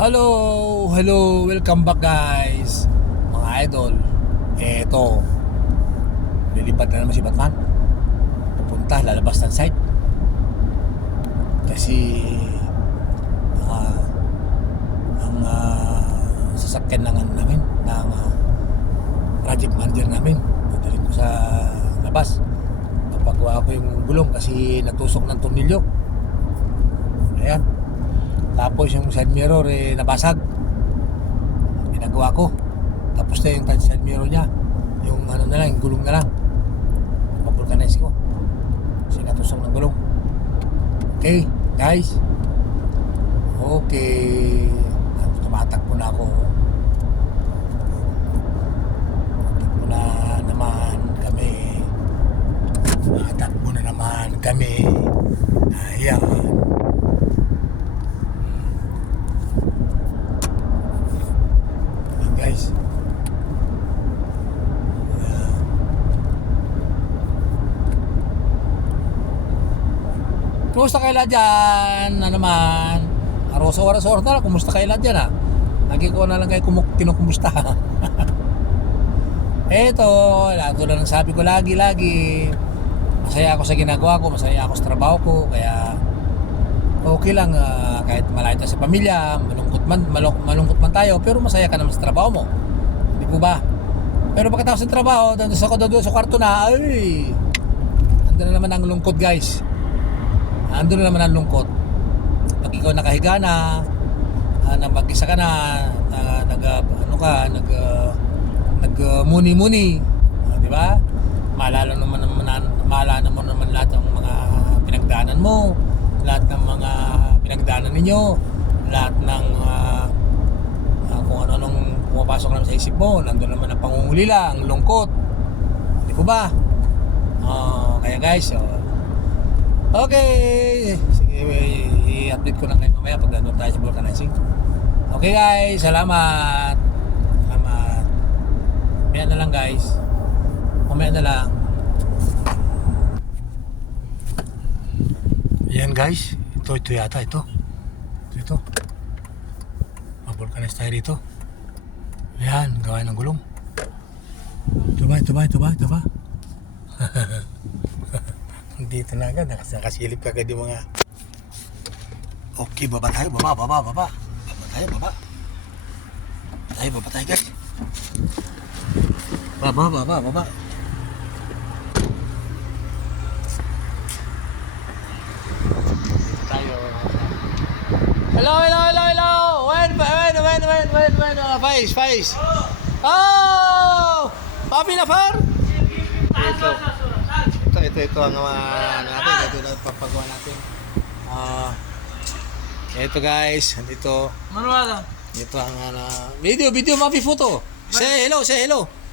Hello, welcome back guys mga idol. Eto, lilipad na naman si Batman. Pupunta, lalabas ng site. Kasi ang sasakyan ng namin, ng project manager namin, dadalhin ko sa labas. Papagawa ko yung gulong kasi natusok ng tornilyo. Ayan. Tapos yung side mirror nabasag. Pinagawa ko. Tapos na yung side mirror niya. Yung ano na lang, yung gulong na lang. Pabulkanize ko. Kasi natusok ng gulong. Okay, guys. Okay. Tumatakbo na ako. Tumatakbo na naman kami. Tumatakbo na naman kami. Ayan. Guys, kumusta kayo lahat dyan? Na naman oras na lang, kumusta kayo lahat dyan lagi ko na lang kayo kinukumusta. Eto, tulad ng sabi ko lagi masaya ako sa ginagawa ko, masaya ako sa trabaho ko, kaya okay lang kahit malayo tayo sa pamilya, malungkot man tayo, pero masaya ka naman sa trabaho mo. Hindi po ba? Pero pagkatapos ng trabaho, doon sa kwarto na, ay, andun na naman ang lungkot guys. Andun na naman ang lungkot. Pag ikaw nakahiga na, mag-isa ka na, nag-muni-muni, di ba? Maalala mo naman lahat ng mga pinagdaanan mo, lahat ng mga pinagdaanan ninyo, lahat ng kung ano-anong pumapasok naman sa isip mo. Nandun naman ang pangungulila, ang lungkot, hindi po ba? Kaya guys, okay, sige, i-update ko lang kayo mamaya pag nandun tayo sa vulcanizing. Okay guys, salamat. Mamaya na lang guys, mamaya na lang. Yan guys, ito yata ito mabulkanize tayo dito. Yan, gawa ng gulong. Ito ba? Dito na agad, nakasilip ka agad yung mga. Okay, baba tayo guys. Baba. Tayo. Hello. When, Faiz. Oh! Papi na far? Ito ang natin. Ito na papagawa natin. Ito guys, dito. Manuala. Ito ang video, mapi photo. Say hello.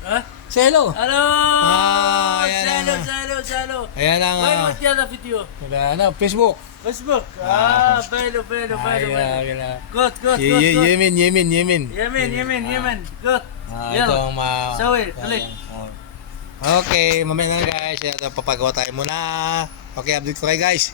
Huh? Say hello. Hello. Ayan Hello. Ayan ang Why not the video? Facebook. Facebook. Hello. Good. Yemen. Good. Ito ang Sorry, click. Okay, mamaya na guys. Ito, papagawa tayo muna. Okay, update ko kayo guys.